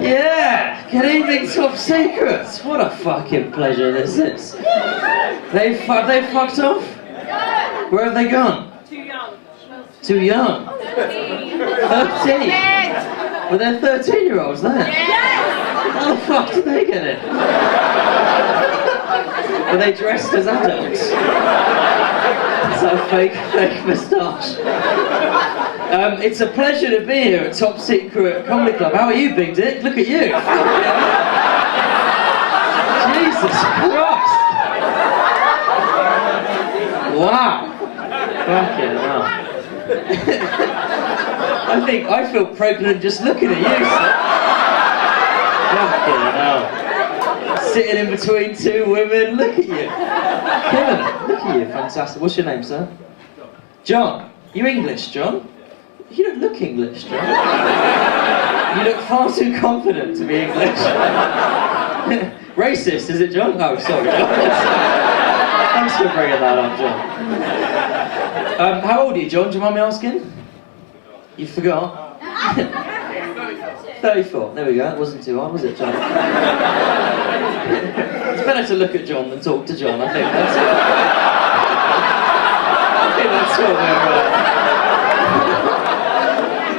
Yeah, good evening, Top Secrets. What a fucking pleasure this is. They fucked off? Where have they gone? Too young. Too young? 13? Were there 13-year-olds there? How the fuck did they get it? Were they dressed as adults? Is that a fake moustache? It's a pleasure to be here at Top Secret Comedy Club. How are you, Big Dick? Look at you. Jesus Christ. Wow. Fucking hell. I feel pregnant just looking at you, sir. Fucking hell. Sitting in between two women, look at you. Killing it. Look at you, fantastic. What's your name, sir? John. You English, John? You don't look English, John. You look far too confident to be English. Racist, is it, John? Oh, sorry, John. Thanks for bringing that up, John. How old are you, John? Do you mind me asking? You forgot? 34. There we go. That wasn't too hard, was it, John? It's better to look at John than talk to John. I think that's what we're.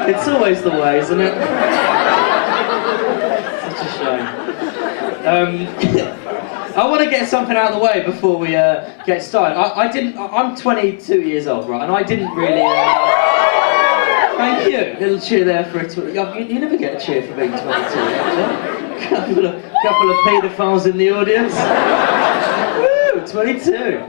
It's always the way, isn't it? Such a shame. I want to get something out of the way before we get started. I'm 22 years old, right? And I didn't really. Thank you. A little cheer there for a. You never get a cheer for being 22, couple of paedophiles in the audience. Woo, 22.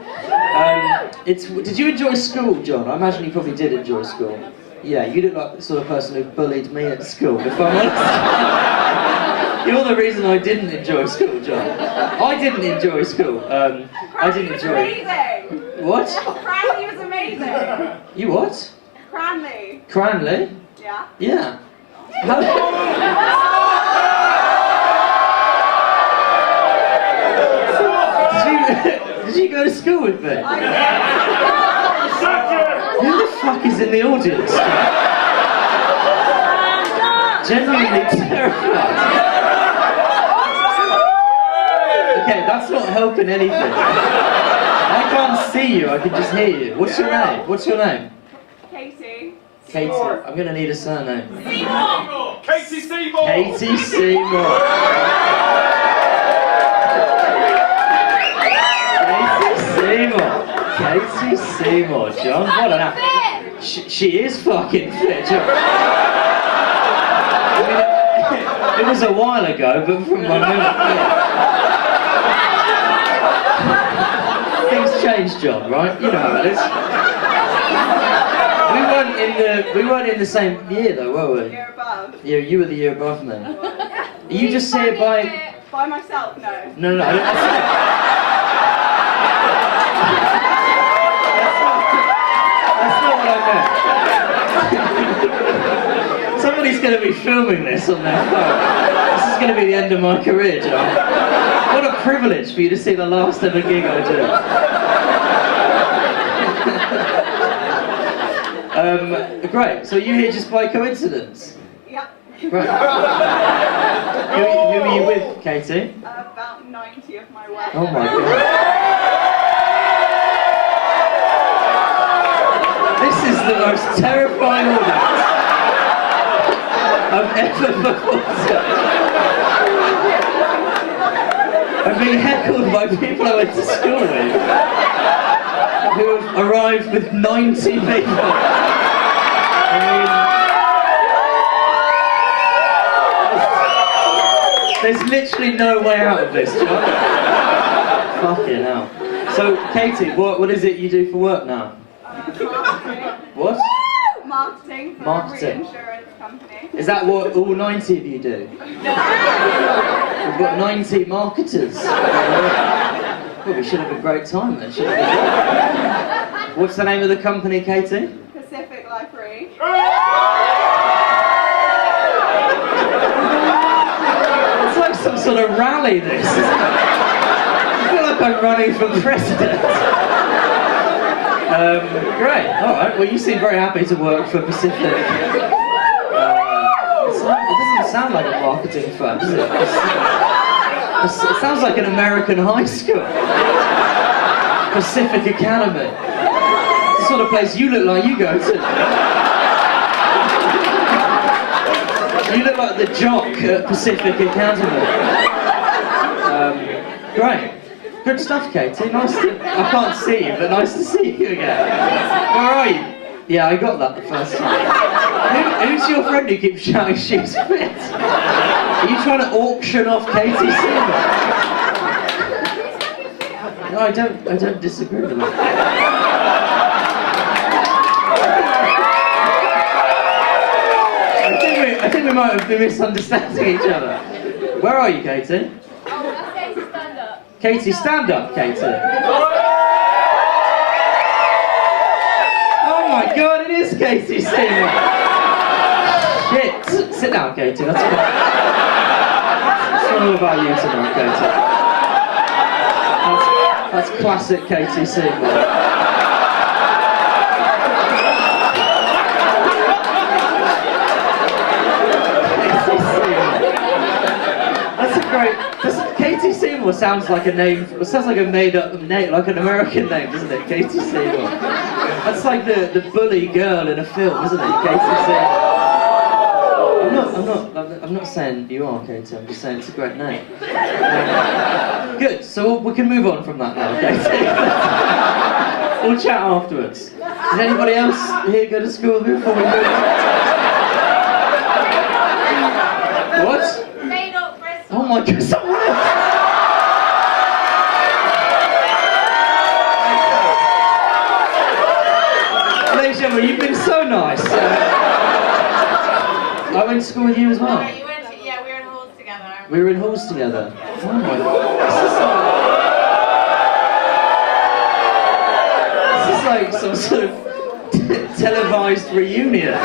Did you enjoy school, John? I imagine you probably did enjoy school. Yeah, you look like the sort of person who bullied me at school, if I'm honest. You're the reason I didn't enjoy school, John. I didn't enjoy school. I didn't enjoy it. Amazing. What? Cranley was amazing. You what? Cranley. Cranley? Yeah. Yeah. Did you go to school with me? Who the fuck is in the audience? Genuinely terrified. Okay, that's not helping anything. I can't see you, I can just hear you. What's your name? What's your name? Katie. Katie. I'm gonna need a surname. Seymour. Katie Seymour! Katie Seymour. Katie Seymour, John. What an app. She is fucking fit, John. I mean, it was a while ago, but from my memory. Things change, John, right? You know how it is. We weren't in the same year, though, were we? Year above. Yeah, you were the year above me. Are you just here by? By myself, no. No, I don't. That's not what I meant. Somebody's going to be filming this on their phone. This is going to be the end of my career, John. What a privilege for you to see the last ever gig I do. Great. So you're here just by coincidence? Yep. Right. Who are you with, Katie? About 90 of my work. Oh my god. This is the most terrifying audience I've ever performed to. I'm being heckled by people I went to school with who have arrived with 90 people. I mean, there's literally no way out of this, John. Fucking hell. So, Katie, what is it you do for work now? Marketing. What? Marketing for Marketing. a reinsurance company. Is that what all 90 of you do? We've got 90 marketers. Well, we should have a great time then, shouldn't we? What's the name of the company, Katie? Pacific Library. It's like some sort of rally, this. I feel like I'm running for president. Great, alright. Well, you seem very happy to work for Pacific. marketing firm, doesn't it? It sounds like an American high school. Pacific Academy. It's the sort of place you look like you go to. You look like the jock at Pacific Academy. Great. Good stuff, Katie. Nice to... I can't see you, but nice to see you again. Where are you? Yeah, I got that the first time. Who's your friend who keeps shouting she's fit? Are you trying to auction off Katie Seymour? No, I don't disagree with that. I think we might have been misunderstanding each other. Where are you, Katie? Oh, that's Katie, stand up. Katie, stand up, Katie. Oh my God, it is Katie Seymour. Shit. Sit down, Katie. That's all about you tonight, Katie. That's classic Katie Seymour. Katie Seymour sounds like a name. It sounds like a made-up name, like an American name, doesn't it? Katie Seymour. That's like the bully girl in a film, isn't it? Katie Seymour. I'm not saying you are, Katie. I'm just saying it's a great name. Good. So we can move on from that now, Katie. We'll chat afterwards. Does anybody else here go to school before we move on? What? Oh my God, someone else! Ladies and gentlemen, you've been so nice. I went to school with you as well. Yeah, we were in halls together. We were in halls together. Oh my God. This is like some sort of televised reunion.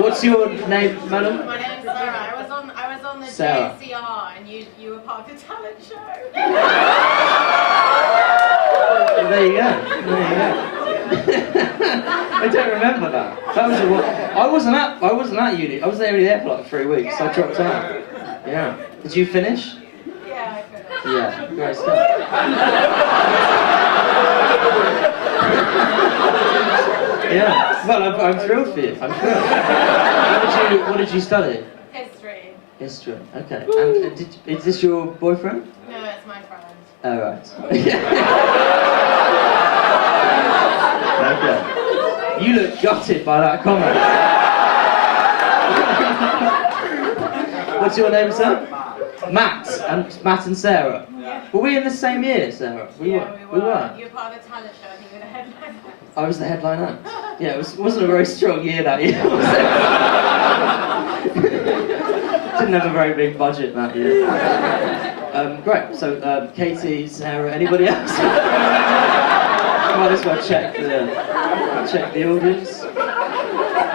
What's your name, madam? My name's Sarah. I was on the Sarah. JCR and you were part of the talent show. Well, there you go. I don't remember that. That was I wasn't at uni. I was only there for like 3 weeks. So I dropped out. Yeah. Did you finish? Yeah, I finished. Yeah. Great stuff. Yeah. Well, I'm thrilled for you. I'm thrilled. What did you study? History. History. Okay. And is this your boyfriend? No, it's my friend. Oh, right. Okay. You look gutted by that comment. What's your name, sir? Matt and Sarah. Yeah. Were we in the same year, Sarah? We were. You were part of the talent show. I think you were the headliner. I was the headline act. Yeah, it wasn't a very strong year that year. Didn't have a very big budget that year. Great. So Katie, Sarah, anybody else? Might as well check the audience.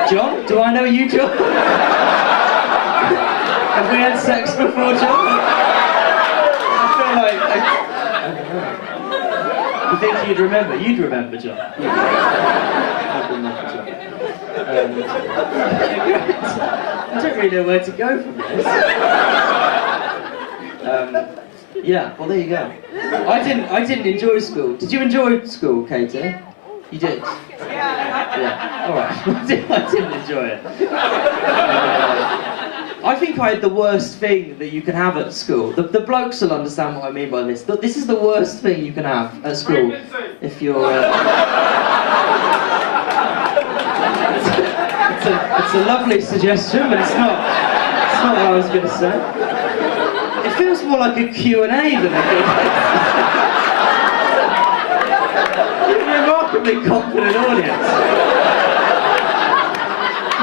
John? Do I know you, John? Have we had sex before, John? I feel like... I don't know. You think you'd remember? You'd remember, John. I'd remember, John. I don't really know where to go from this. Yeah, well there you go. I didn't enjoy school. Did you enjoy school, Katie? You did? Yeah. Alright. I didn't enjoy it. I think I had the worst thing that you can have at school. The blokes will understand what I mean by this. This is the worst thing you can have at school. If you're... It's a lovely suggestion, but it's not what I was going to say. It feels more like a Q&A than a good. You're a remarkably confident audience.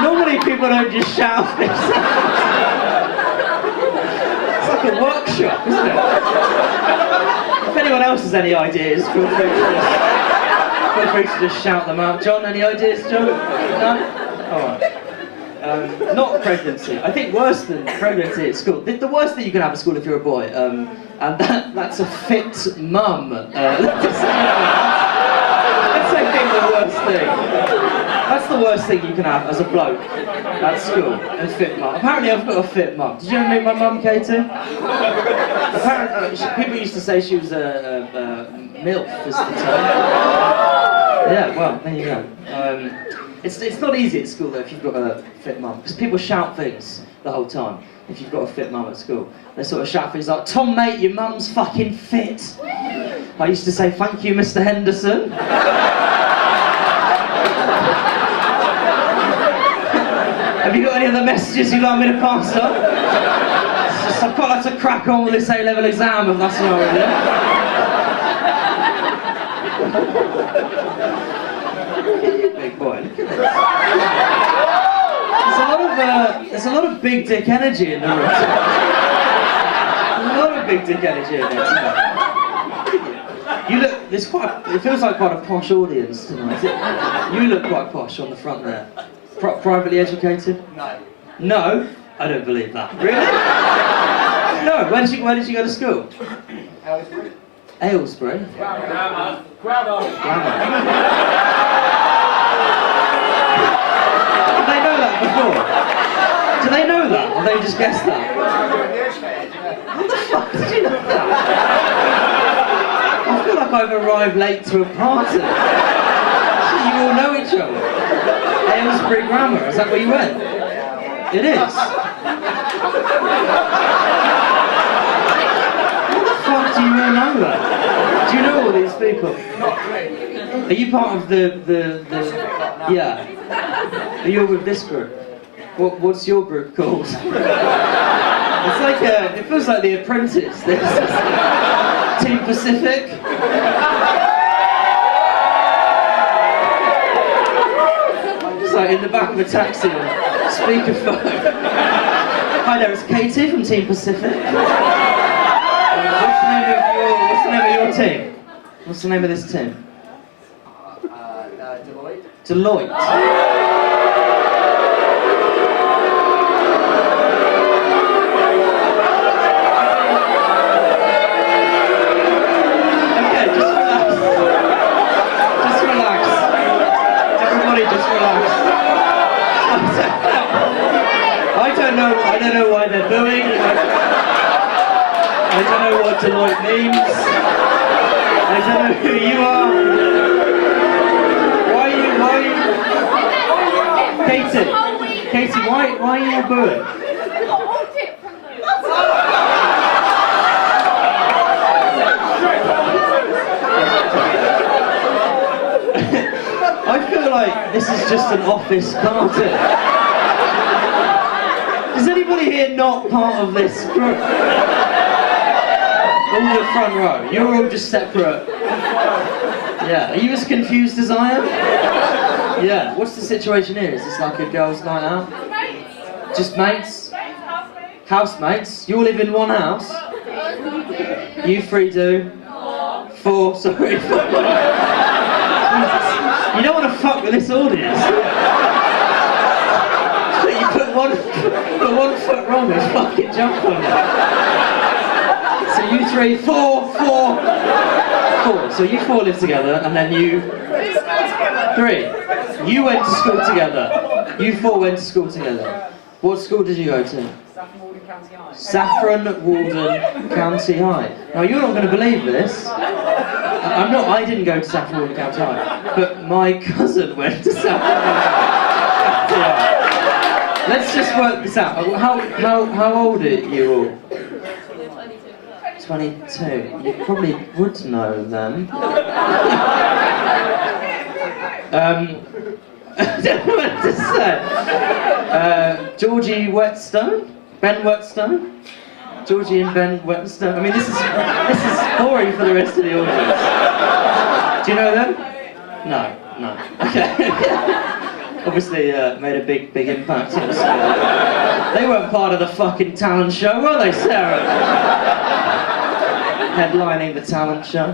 Normally people don't just shout themselves. It's like a workshop, isn't it? If anyone else has any ideas, feel free to just shout them out. John, any ideas, John? No? Alright. Not pregnancy. I think worse than pregnancy at school. The worst thing you can have at school if you're a boy, and that's a fit mum. That's I think the worst thing. That's the worst thing you can have as a bloke at school, a fit mum. Apparently I've got a fit mum. Did you ever meet my mum, Katie? Apparently, people used to say she was a MILF, is the term. Yeah, well, there you go. It's not easy at school though if you've got a fit mum, because people shout things the whole time if you've got a fit mum at school. They sort of shout things like, "Tom mate, your mum's fucking fit." I used to say, "Thank you, Mr. Henderson." Have you got any other messages you'd like me to pass on? It's just, I've got to crack on with this A-level exam if that's all right, yeah? Big boy. There's a lot of big dick energy in the room. There's a lot of big dick energy in there tonight. You look, it feels like quite a posh audience tonight. You look quite posh on the front there. Privately educated? No. No? I don't believe that. Really? No, where did you go to school? Aylesbury. Aylesbury? Grammar. Grammar. Did they know that before? Do they know that? Or they just guessed that? How the fuck did you know that? I feel like I've arrived late to a party. So you all know each other. Aylesbury Grammar, is that where you went? It is. How the fuck do you all know that? Do you know all these people? Are you part of the yeah? Are you with this group? What's your group called? It's like it feels like The Apprentice. There's Team Pacific. It's like in the back of a taxi on speakerphone. Hi there, it's Katie from Team Pacific. What's the name of your team? What's the name of this team? Deloitte. Deloitte. Okay, just relax. Just relax. Everybody just relax. I don't know why they're booing. I don't know what Deloitte means. I don't know who you are. Why are you? Katie, why are you booing? I feel like this is just an office party. Is anybody here not part of this group? All the front row. You're all just separate. Yeah. Are you as confused as I am? Yeah. What's the situation here? Is this like a girls' night out? Just mates? Housemates? You all live in one house? You three do? Four, sorry. Four. You don't want to fuck with this audience. You put one foot wrong and fucking jump on you. So you three, four. So you four live together, and then you three. You went to school together. You four went to school together. What school did you go to? Saffron Walden County High. Now you're not going to believe this. I didn't go to Saffron Walden County High, but my cousin went to Saffron Walden County High. Let's just work this out. How old are you all? 22. You probably would know them. I don't know what to say. Georgie Whetstone? Ben Whetstone? Georgie and Ben Whetstone? I mean, this is boring for the rest of the audience. Do you know them? No. Okay. Obviously made a big impact on school. They weren't part of the fucking talent show, were they, Sarah? Headlining the talent show.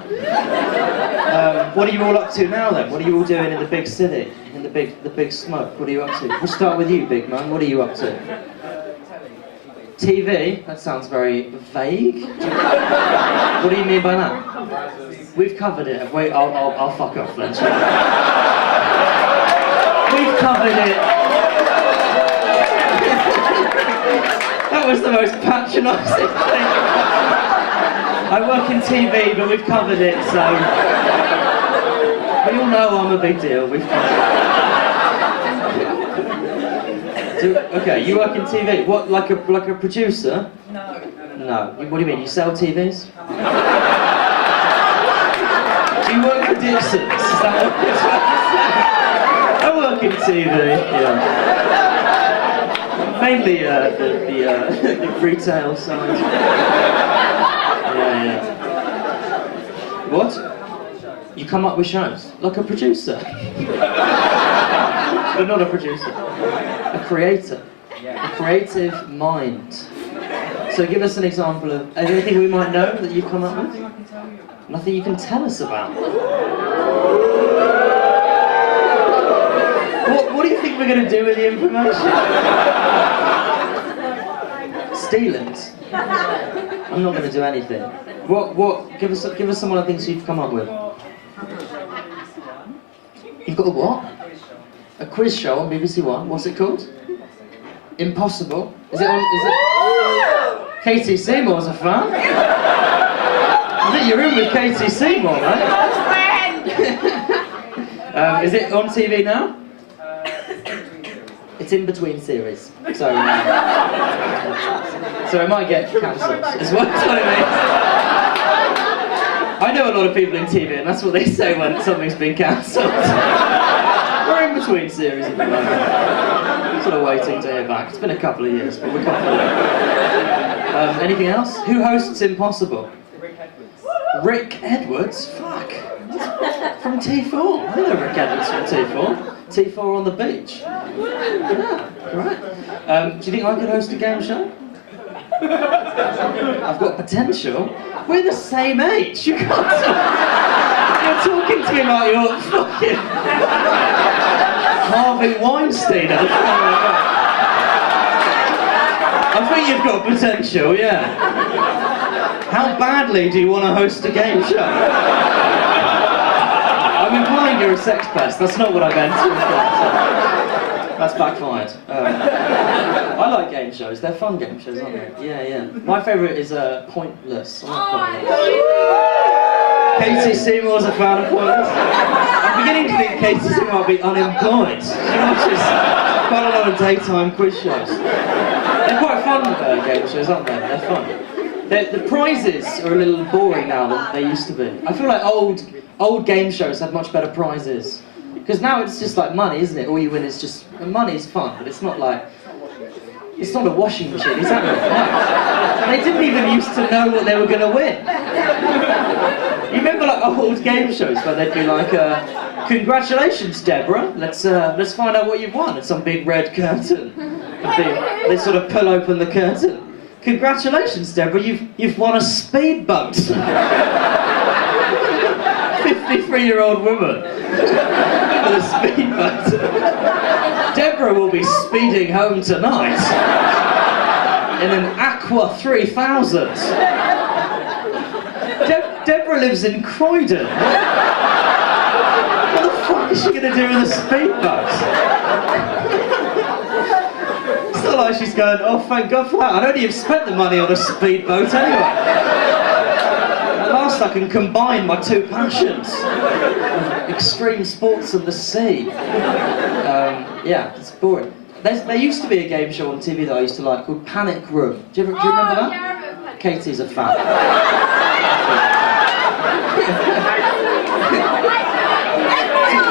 What are you all up to now then? What are you all doing in the big city? In the big smoke? What are you up to? We'll start with you, big man. What are you up to? TV? That sounds very vague. What do you mean by that? We've covered it. Wait, I'll fuck off then. We've covered it. That was the most patronising thing. I work in TV, but we've covered it, so we all know I'm a big deal. We've covered it. Okay, you work in TV. What, like a producer? No. No. What do you mean? You sell TVs? Do you work for Dixon's? Is that what you're trying to say? I work in TV. Yeah. Mainly the retail side. Yeah. What? You come up with shows like a producer, but not a producer. A creator, a creative mind. So give us an example of anything we might know that you've come up with. Nothing you can tell us about. What do you think we're going to do with the information? Steal it? I'm not going to do anything. What? Give us some of the things you've come up with. You've got a what? A quiz show on BBC One. What's it called? Impossible. Is it on? Is it? Katie Seymour's a fan. I think you're in with Katie Seymour, mate. Is it on TV now? It's in between series, so it might get cancelled. Is what it means. I know a lot of people in TV, and that's what they say when something's been cancelled. We're in between series at the moment. Sort of waiting to hear back. It's been a couple of years, but we're confident. Anything else? Who hosts Impossible? Rick Edwards? Fuck. From T4. I know Rick Edwards from T4. T4 on the beach. Yeah, right. Do you think I could host a game show? I've got potential. We're the same age. You can't talk. You're talking to me like you're fucking Harvey Weinstein. I think you've got potential, yeah. How badly do you want to host a game show? I'm implying you're a sex pest. That's not what I meant. That's backfired. I like game shows. They're fun game shows, aren't they? Yeah. My favourite is Pointless. I like Pointless. Katie Seymour's a fan of Pointless. I'm beginning to think Katie Seymour might be unemployed. She watches quite a lot of daytime quiz shows. They're quite fun game shows, aren't they? They're fun. The prizes are a little boring now than they used to be. I feel like old game shows had much better prizes. Because now it's just like money, isn't it? All you win is just... money is fun, but it's not like... It's not a washing machine, is that right? No. They didn't even used to know what they were going to win. You remember like old game shows where they'd be like, congratulations, Deborah, let's find out what you've won. It's some big red curtain. They sort of pull open the curtain. Congratulations, Deborah, you've won a speedboat. 53-year-old woman with a speedboat. Deborah will be speeding home tonight in an Aqua 3000. Deborah lives in Croydon. What the fuck is she going to do with a speedboat? It's not like she's going, oh, thank God for that. I'd only have spent the money on a speedboat anyway. At last I can combine my two passions. Extreme sports and the sea. Yeah, it's boring. There used to be a game show on TV that I used to like called Panic Room. Do you remember that? Yeah, I remember Panic. Katie's a fan.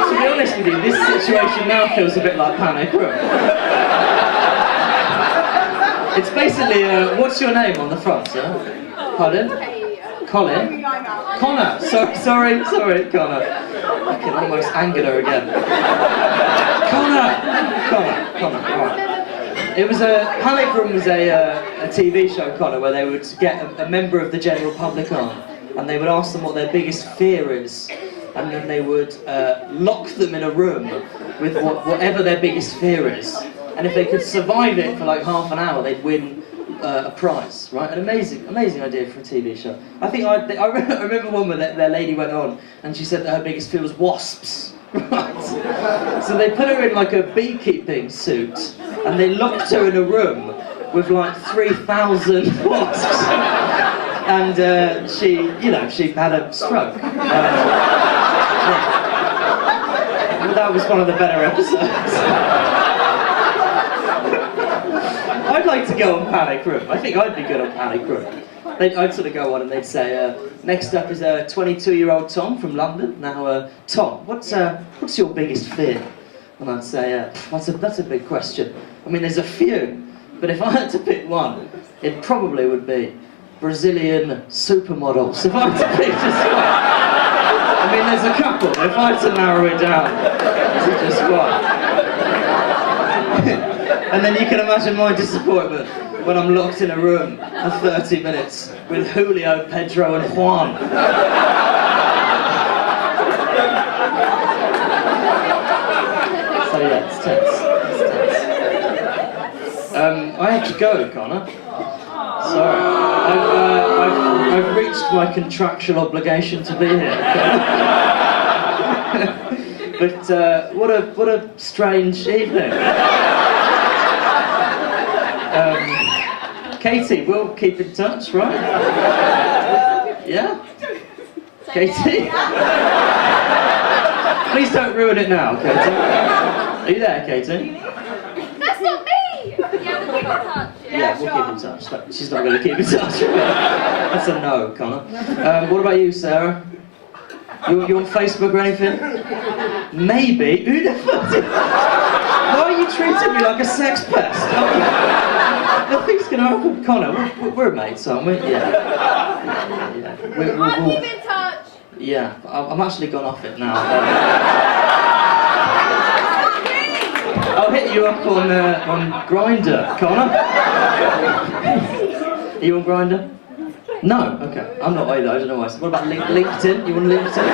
To be honest with you, this situation now feels a bit like Panic Room. It's basically, what's your name on the front, sir? Pardon? Colin? Connor! Sorry, Connor. I can almost angered her again. Connor! Right. It was Panic Room was a TV show, Connor, where they would get a member of the general public on, and they would ask them what their biggest fear is, and then they would lock them in a room with whatever their biggest fear is. And if they could survive it for like half an hour, they'd win a prize, right? An amazing idea for a TV show. I think I remember one where their lady went on and she said that her biggest fear was wasps. Right. So they put her in like a beekeeping suit, and they locked her in a room with like 3,000 wasps. And she had a stroke. Yeah. That was one of the better episodes. I'd like to go on Panic Room. I think I'd be good on Panic Room. I'd sort of go on and they'd say, next up is 22-year-old Tom from London. Now, Tom, what's your biggest fear? And I'd say, that's a big question. I mean, there's a few, but if I had to pick one, it probably would be Brazilian supermodels. If I had to pick just one. I mean, there's a couple, but if I had to narrow it down to just one. And then you can imagine my disappointment when I'm locked in a room for 30 minutes with Julio, Pedro and Juan. So yeah, it's tense. I have to go, Connor. Sorry. I've reached my contractual obligation to be here. But what a strange evening. Katie, we'll keep in touch, right? Yeah? Katie? Please don't ruin it now, Katie. Are you there, Katie? That's not me! Yeah, we'll keep in touch. Yeah, we'll keep in touch. She's not going to keep in touch. That's a no, Connor. What about you, Sarah? You on Facebook or anything? Maybe. Who the fuck? Why are you treating me like a sex pest? Nothing's going to happen, Connor. We're mates, aren't we? Yeah. I'll keep in touch. Yeah, I'm actually gone off it now. I'll hit you up on Grindr, Connor. Are you on Grindr? No? Okay. I'm not either, I don't know why. What about LinkedIn? You want LinkedIn?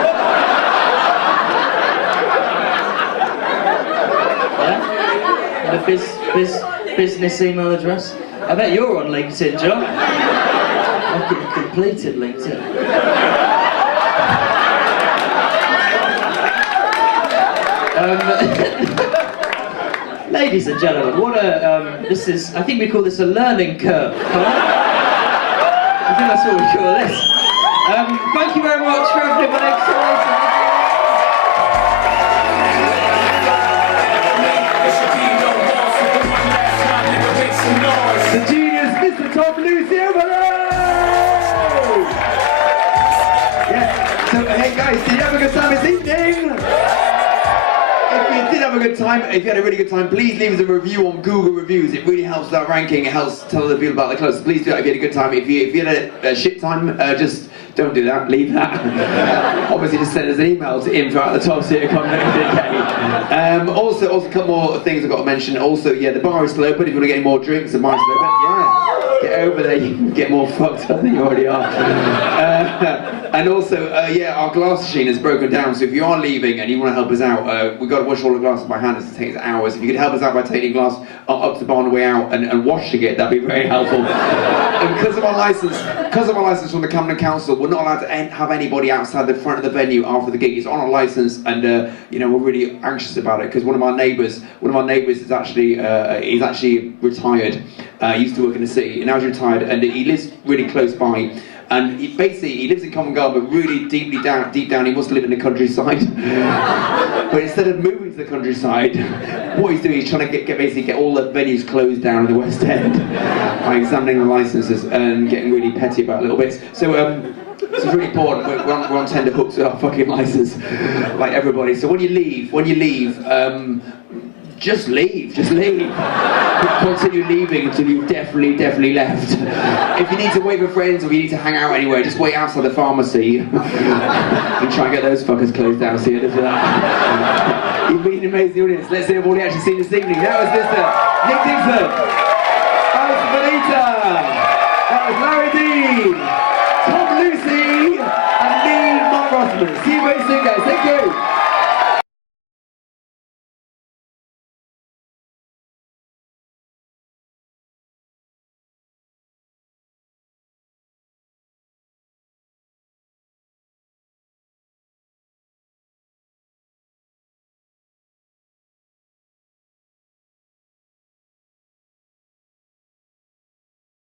Yeah? And a business email address? I bet you're on LinkedIn, John. I've completed LinkedIn. Ladies and gentlemen, what a, I think we call this a learning curve. I think that's what we call this. Thank you very much for everybody. The genius, Mr. Tom Lucy over there! Yeah, so hey guys, did you have a good time this evening? If you did have a good time, if you had a really good time, please leave us a review on Google Reviews. It really helps that ranking, it helps tell other people about the club. So please do that if you had a good time. If you had a shit time, just don't do that, leave that. Obviously just send us an email to info@thetopsecretcomedyclubdruryLane. Also a couple more things I've got to mention. Also, yeah, the bar is still open. If you want to get any more drinks, the bar is still open. Yeah. Get over there, you can get more fucked up than you already are. And also, yeah, our glass machine is broken down, so if you are leaving and you want to help us out, we've got to wash all the glasses by hand, it takes hours. If you could help us out by taking glass up to the bar on the way out and washing it, that'd be very helpful. And because of our license from the Camden Council, we're not allowed to have anybody outside the front of the venue after the gig. It's on our license, and you know, we're really anxious about it because one of our neighbours is actually he's actually retired. He used to work in the city, and now he's retired, and he lives really close by. And he lives in Covent Garden, but really deep down, he wants to live in the countryside. But instead of moving to the countryside, what he's doing is trying to basically get all the venues closed down in the West End by examining the licenses and getting really petty about little bits. So it's really important. We're on tender hooks with our fucking license, like everybody. So when you leave, just leave. Continue leaving until you've definitely left. If you need to wait for friends or you need to hang out anywhere, just wait outside the pharmacy and try and get those fuckers closed down. So you're for that. You've been an amazing audience. Let's hear what you actually seen this evening. That was Mr. Nick Dixon, Alice Bonita, that was Larry Dean, Tom Lucy, and me, Mark Rossman. See you very soon, guys. Thank you.